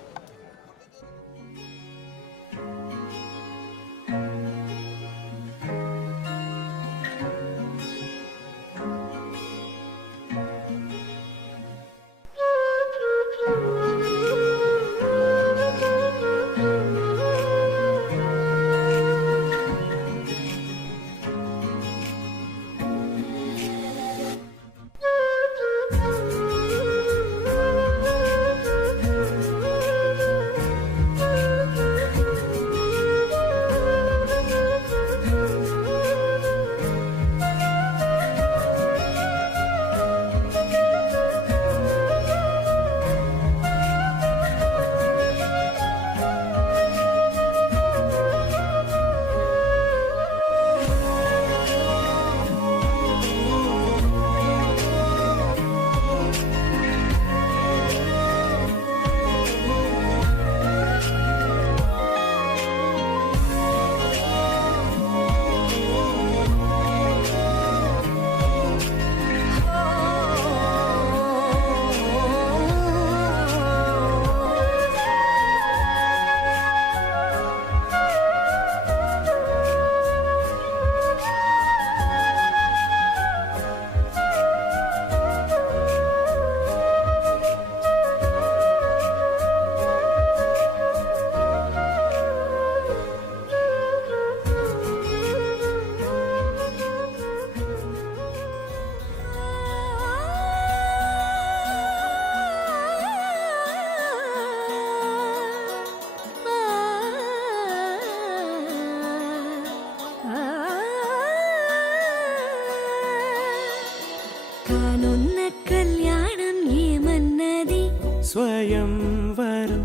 స్వయంవరం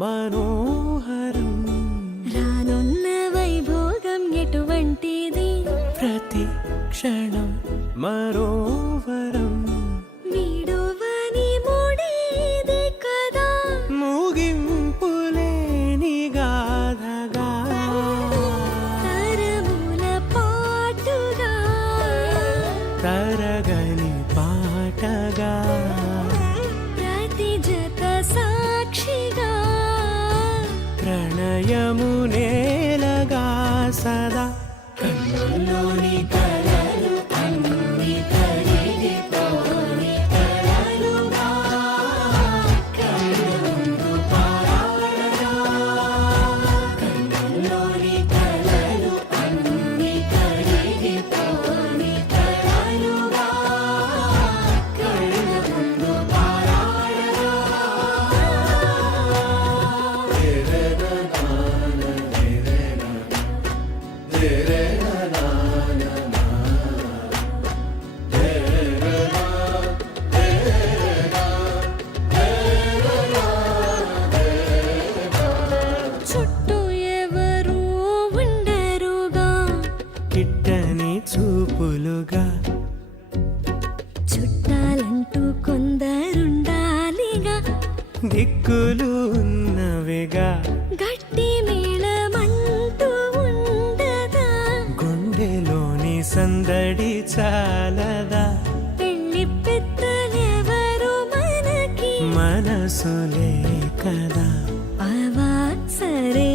మనోహరం రానున్న వైభోగం ఎటువంటిది ప్రతి క్షణం మరోవరం వీడువని మూడేది కదా ముగింపులేని గాథగా తరముల పాటుగా తరగని పాటగా ప్రతి జత సాక్షిగా ప్రణయము నేలగా సదా కన్నుల్లోని కలలు అన్ని కరిగిపోని కలలుగా కన్నుందు పారాడగా కన్నుల్లోని కలలు అన్ని కరిగిపోని కలలుగా కన్నుందు పారాడగా చుట్టూ ఎవరు ఉండరుగా కిట్టని చూపులుగా చుట్టాలంటూ కొందరుండాలిగా దిక్కులు ఉన్నవిగా గట్టి మేళమంటూ ఉండదా గుండెలోని సందడి చాలదా పెళ్లి పెద్దలెవరు మనకి మనసులే కదా అవా సరే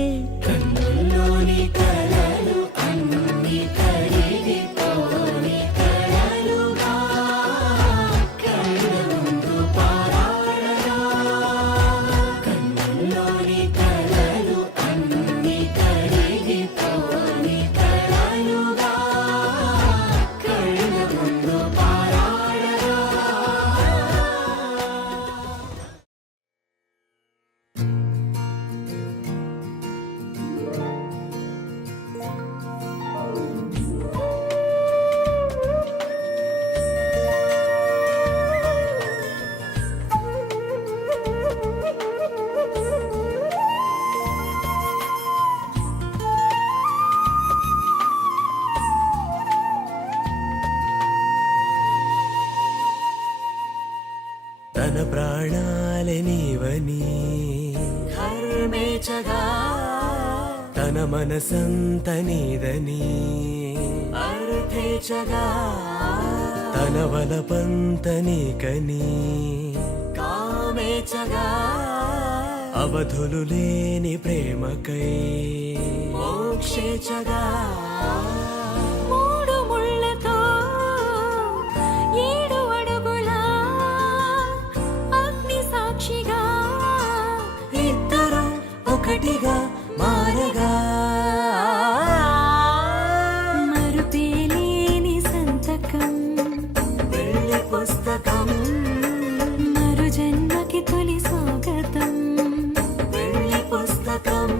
కన్నుల్లోని కలలు అన్ని కరిగిపోని కలలుగా కన్నుందు పారాడగా కన్నుల్లోని కలలు అన్ని కరిగిపోని కలలుగా కన్నుందు పారాడగా తన ప్రాణాలే నీవని హర్మేచగా తన మనసంత నీదని అర్థేచగా తన వలపంత నీకని కామేచగా అవధులు లేని ప్రేమకై మోక్షేచగా మూడు ముళ్ళతో 7 అడుగుల అగ్ని సాక్షిగా ఇద్దరు ఒకటిగా మారగా మరుపేలేని సంతకం వెళ్ళి పుస్తకం మరు జన్మకి తొలి స్వాగతం వెళ్ళి పుస్తకం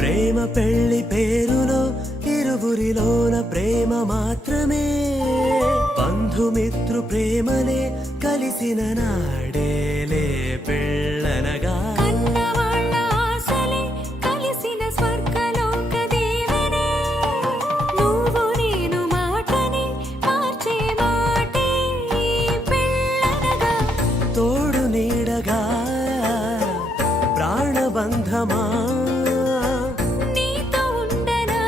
ప్రేమ పెళ్లి పేరులో ఇరువురిలోన ప్రేమ మాత్రమే బంధుమిత్రు ప్రేమలే కలిసిన నాడేలే పెళ్ళనగా కన్నవాళ్ళ ఆశలే కలిసిన స్వర్గలోక దీవెనే నువ్వు నేను మాటని మార్చే మాటే పెళ్ళనగా తోడు నీడగా ప్రాణబంధమా నీతో ఉండనా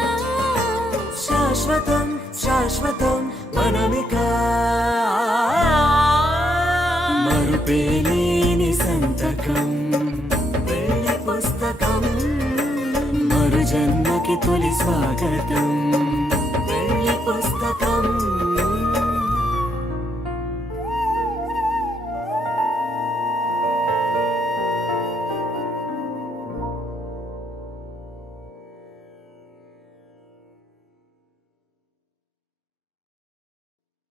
శాశ్వతం శాశ్వతం మనమిక మరుపేలేని సంతకం వెళ్ళి పుస్తకం మరు జన్మకి తొలి స్వాగతం వెళ్ళి పుస్తకం